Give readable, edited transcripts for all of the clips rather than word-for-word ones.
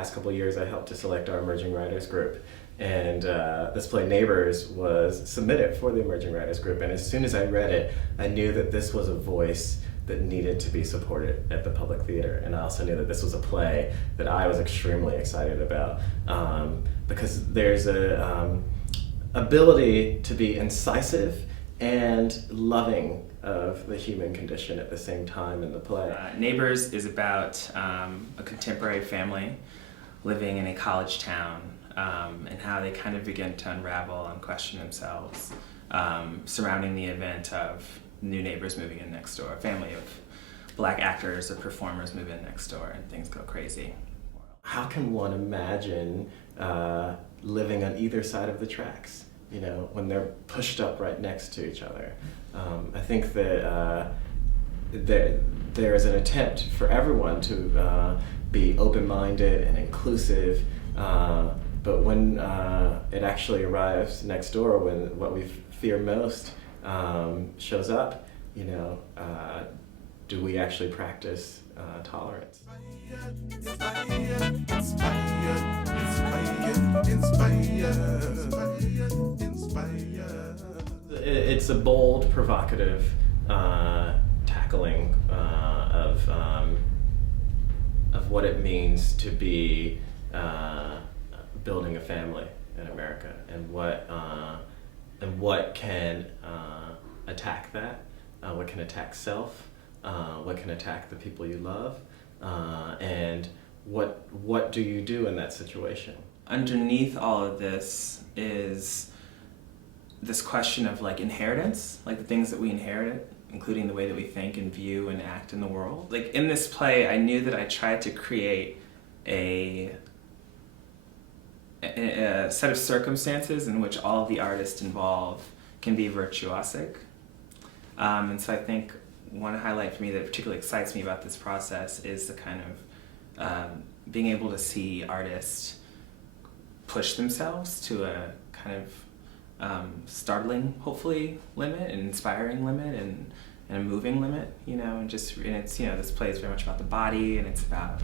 past couple of years, I helped to select our emerging writers group. And this play, Neighbors, was submitted for the emerging writers group. And as soon as I read it, I knew that this was a voice that needed to be supported at the Public Theater. And I also knew that this was a play that I was extremely excited about, because there's a ability to be incisive and loving of the human condition at the same time in the play. Neighbors is about a contemporary family living in a college town, and how they kind of begin to unravel and question themselves surrounding the event of new neighbors moving in next door, a family of Black actors or performers move in next door and things go crazy. How can one imagine living on either side of the tracks, you know, when they're pushed up right next to each other? I think that there is an attempt for everyone to be open-minded and inclusive, but when it actually arrives next door, when what we fear most shows up, you know, do we actually practice tolerance? It's a bold, provocative tackling of what it means to be building a family in America, and what can attack that, what can attack self, what can attack the people you love, and what do you do in that situation? Underneath all of this is this question of like inheritance, like the things that we inherit, including the way that we think and view and act in the world. Like in this play, I knew that I tried to create a set of circumstances in which all of the artists involved can be virtuosic. And so I think one highlight for me that particularly excites me about this process is the kind of being able to see artists push themselves to a kind of startling, hopefully, limit, an inspiring limit, and a moving limit, you know, and it's, you know, this play is very much about the body, and it's about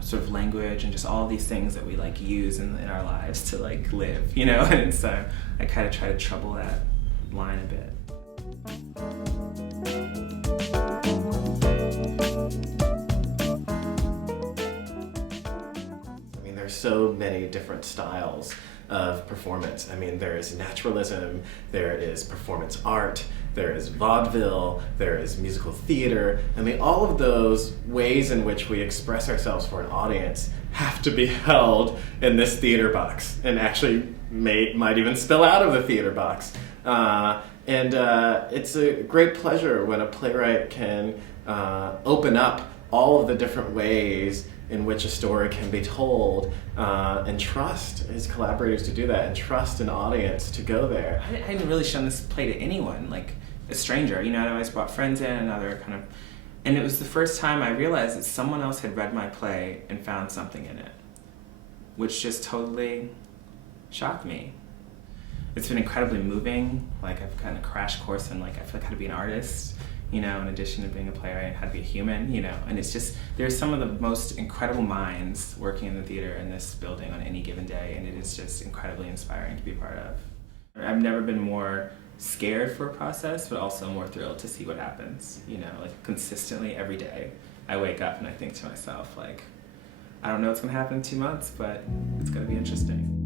sort of language and just all these things that we like use in our lives to like live, you know, and so I kind of try to trouble that line a bit. I mean, there's so many different styles of performance. I mean, there is naturalism, there is performance art, there is vaudeville, there is musical theater. I mean, all of those ways in which we express ourselves for an audience have to be held in this theater box, and actually might even spill out of the theater box. And it's a great pleasure when a playwright can open up all of the different ways in which a story can be told, and trust his collaborators to do that, and trust an audience to go there. I hadn't really shown this play to anyone, like a stranger, you know, I always brought friends in and other kind of, and it was the first time I realized that someone else had read my play and found something in it, which just totally shocked me. It's been incredibly moving, like I've gotten a crash course in like, I feel like how to be an artist, you know, in addition to being a playwright, how to be a human, you know, and it's just, there's some of the most incredible minds working in the theater in this building on any given day, and it is just incredibly inspiring to be part of. I've never been more scared for a process, but also more thrilled to see what happens, you know, like consistently every day. I wake up and I think to myself, like, I don't know what's gonna happen in 2 months, but it's gonna be interesting.